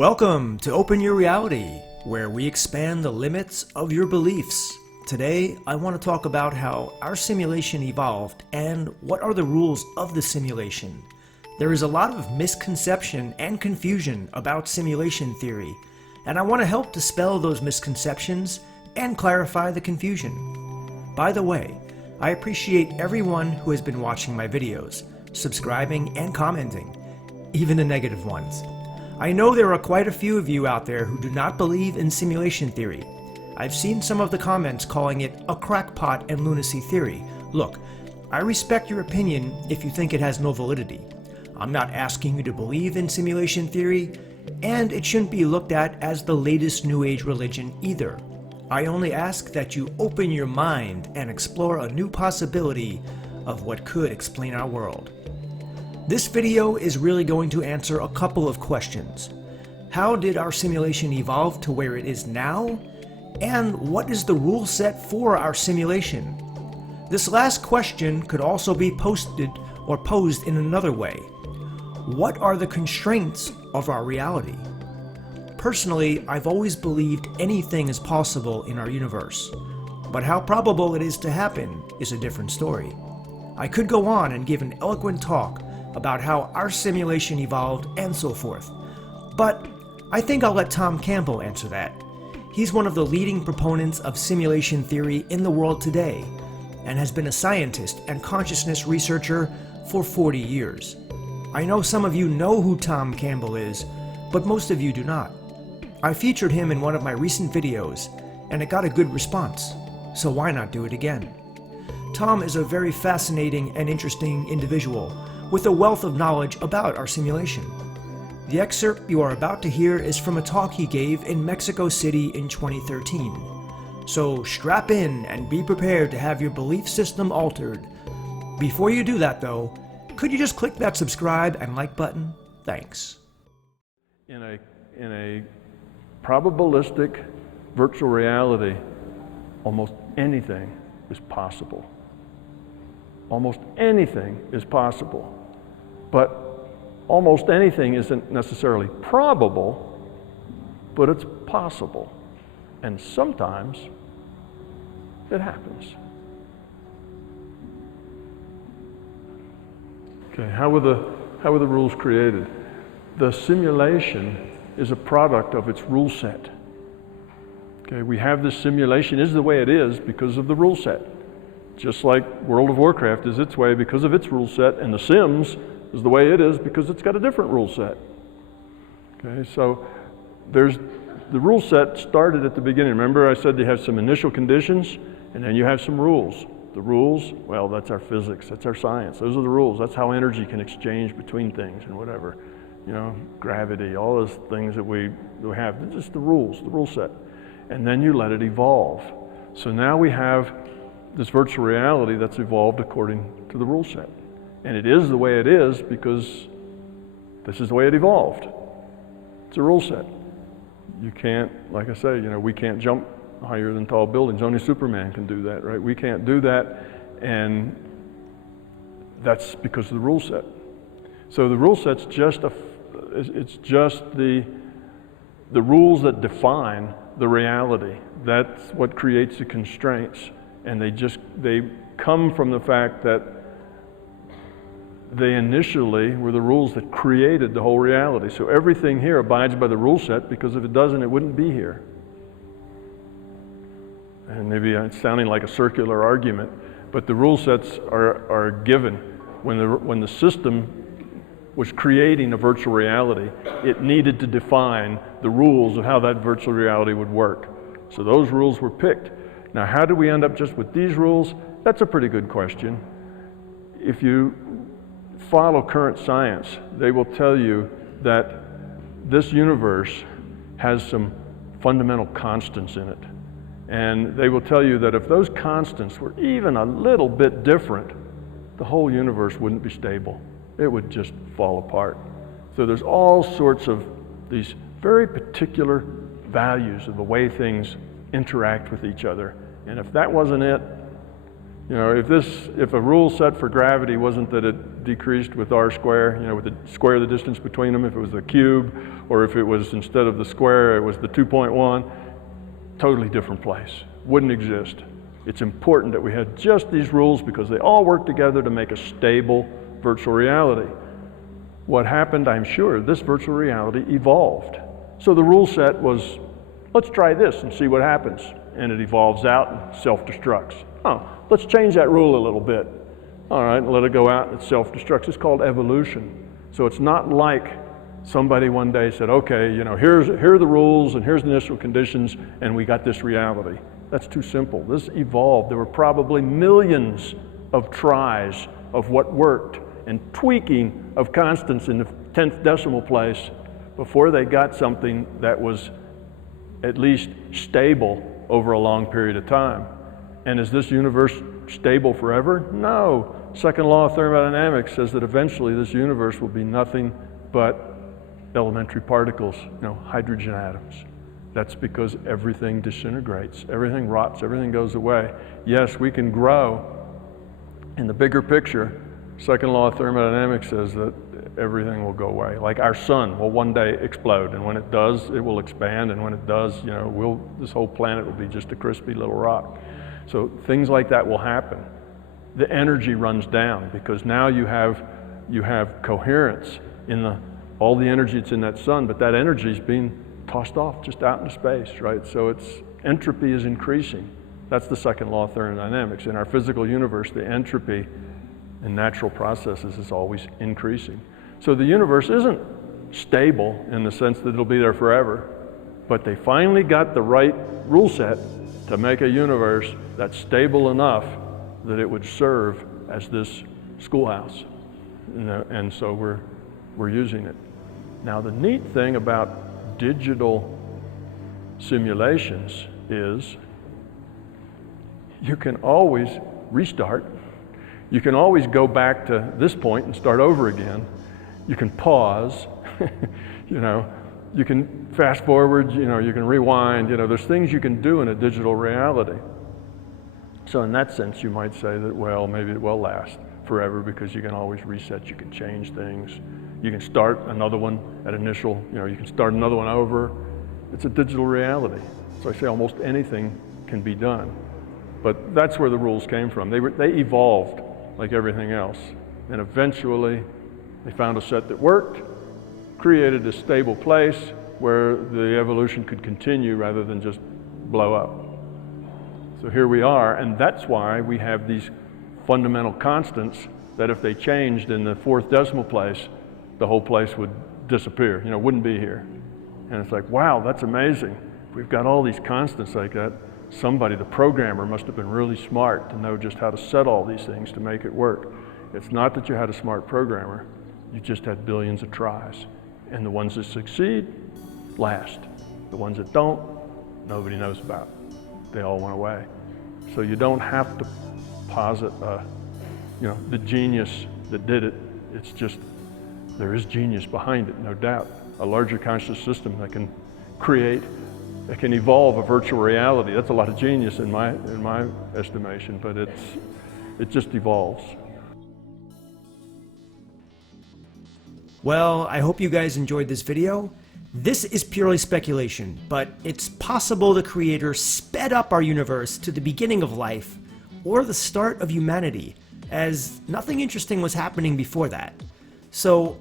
Welcome to Open Your Reality, where we expand the limits of your beliefs. Today, I want to talk about how our simulation evolved and what are the rules of the simulation. There is a lot of misconception and confusion about simulation theory, and I want to help dispel those misconceptions and clarify the confusion. By the way, I appreciate everyone who has been watching my videos, subscribing and commenting, even the negative ones. I know there are quite a few of you out there who do not believe in simulation theory. I've seen some of the comments calling it a crackpot and lunacy theory. Look, I respect your opinion if you think it has no validity. I'm not asking you to believe in simulation theory, and it shouldn't be looked at as the latest New Age religion either. I only ask that you open your mind and explore a new possibility of what could explain our world. This video is really going to answer a couple of questions. How did our simulation evolve to where it is now? And what is the rule set for our simulation? This last question could also be posted or posed in another way. What are the constraints of our reality? Personally, I've always believed anything is possible in our universe, but how probable it is to happen is a different story. I could go on and give an eloquent talk about how our simulation evolved and so forth, but I think I'll let Tom Campbell answer that. He's one of the leading proponents of simulation theory in the world today and has been a scientist and consciousness researcher for 40 years. I know some of you know who Tom Campbell is, but most of you do not. I featured him in one of my recent videos and it got a good response, so why not do it again? Tom is a very fascinating and interesting individual with a wealth of knowledge about our simulation. The excerpt you are about to hear is from a talk he gave in Mexico City in 2013. So strap in and be prepared to have your belief system altered. Before you do that though, could you just click that subscribe and like button? Thanks. In a probabilistic virtual reality, almost anything is possible. Almost anything is possible. But almost anything isn't necessarily probable, but it's possible. And sometimes it happens. Okay, how were the rules created? The simulation is a product of its rule set. Okay, we have this simulation is the way it is because of the rule set. Just like World of Warcraft is its way because of its rule set, and The Sims is the way it is because it's got a different rule set. Okay, so the rule set started at the beginning. Remember I said you have some initial conditions and then you have some rules. The rules, well, that's our physics, that's our science. Those are the rules. That's how energy can exchange between things and whatever. You know, gravity, all those things that we have. They're just the rules, the rule set. And then you let it evolve. So now we have this virtual reality that's evolved according to the rule set. And it is the way it is because this is the way it evolved. It's a rule set. You can't, like I say, we can't jump higher than tall buildings. Only Superman can do that, right? We can't do that, and that's because of the rule set. So the rule set's just it's just the rules that define the reality. That's what creates the constraints, and they come from the fact that they initially were the rules that created the whole reality. So everything here abides by the rule set, because if it doesn't, it wouldn't be here. And maybe it's sounding like a circular argument, but the rule sets are given. When the system was creating a virtual reality, it needed to define the rules of how that virtual reality would work. So those rules were picked. Now, how do we end up just with these rules? That's a pretty good question. If you follow current science, they will tell you that this universe has some fundamental constants in it. And they will tell you that if those constants were even a little bit different, the whole universe wouldn't be stable. It would just fall apart. So there's all sorts of these very particular values of the way things interact with each other. And if that wasn't it, if a rule set for gravity wasn't that it it decreased with r square, with the square of the distance between them, if it was the cube, or if it was, instead of the square, it was the 2.1, totally different place, wouldn't exist. It's important that we had just these rules because they all work together to make a stable virtual reality. What happened, I'm sure, this virtual reality evolved. So the rule set was, let's try this and see what happens. And it evolves out and self-destructs. Oh, let's change that rule a little bit. All right, let it go out and it self-destructs. It's called evolution. So it's not like somebody one day said, okay, here are the rules and here's the initial conditions and we got this reality. That's too simple. This evolved. There were probably millions of tries of what worked and tweaking of constants in the 10th decimal place before they got something that was at least stable over a long period of time. And is this universe stable forever? No. Second law of thermodynamics says that eventually this universe will be nothing but elementary particles, hydrogen atoms. That's because everything disintegrates, everything rots, everything goes away. Yes, we can grow. In the bigger picture, second law of thermodynamics says that everything will go away. Like our sun will one day explode, and when it does, it will expand, and when it does, this whole planet will be just a crispy little rock. So things like that will happen. The energy runs down because now you have coherence in all the energy that's in that sun, but that energy is being tossed off just out into space, right? So entropy is increasing. That's the second law of thermodynamics. In our physical universe, the entropy in natural processes is always increasing. So the universe isn't stable in the sense that it'll be there forever, but they finally got the right rule set to make a universe that's stable enough that it would serve as this schoolhouse. And so we're using it. Now the neat thing about digital simulations is you can always restart. You can always go back to this point and start over again. You can pause, you can fast forward, you can rewind, there's things you can do in a digital reality. So in that sense, you might say that, well, maybe it will last forever because you can always reset, you can change things. You can start another one at initial, you can start another one over. It's a digital reality. So I say almost anything can be done. But that's where the rules came from. They evolved like everything else. And eventually, they found a set that worked, created a stable place where the evolution could continue rather than just blow up. So here we are, and that's why we have these fundamental constants that if they changed in the 4th decimal place, the whole place would disappear, wouldn't be here. And it's like, wow, that's amazing. If we've got all these constants like that, somebody, the programmer, must have been really smart to know just how to set all these things to make it work. It's not that you had a smart programmer, you just had billions of tries. And the ones that succeed, last. The ones that don't, nobody knows about. They all went away. So you don't have to posit, the genius that did it. It's just, there is genius behind it, no doubt. A larger conscious system that can evolve a virtual reality. That's a lot of genius in my estimation, but it just evolves. Well, I hope you guys enjoyed this video. This is purely speculation, but it's possible the creator sped up our universe to the beginning of life or the start of humanity, as nothing interesting was happening before that. So,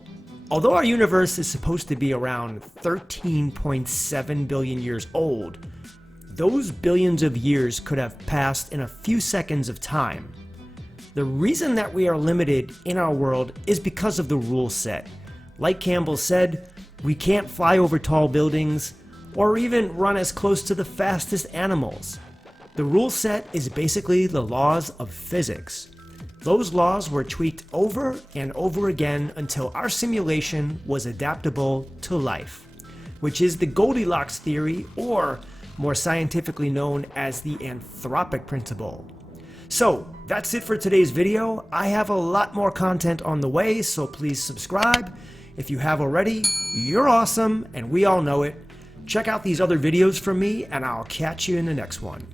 although our universe is supposed to be around 13.7 billion years old, those billions of years could have passed in a few seconds of time. The reason that we are limited in our world is because of the rule set. Like Campbell said, we can't fly over tall buildings or even run as close to the fastest animals. The rule set is basically the laws of physics. Those laws were tweaked over and over again until our simulation was adaptable to life, which is the Goldilocks theory, or more scientifically known as the anthropic principle. So that's it for today's video. I have a lot more content on the way, so please subscribe. If you have already, you're awesome, and we all know it. Check out these other videos from me, and I'll catch you in the next one.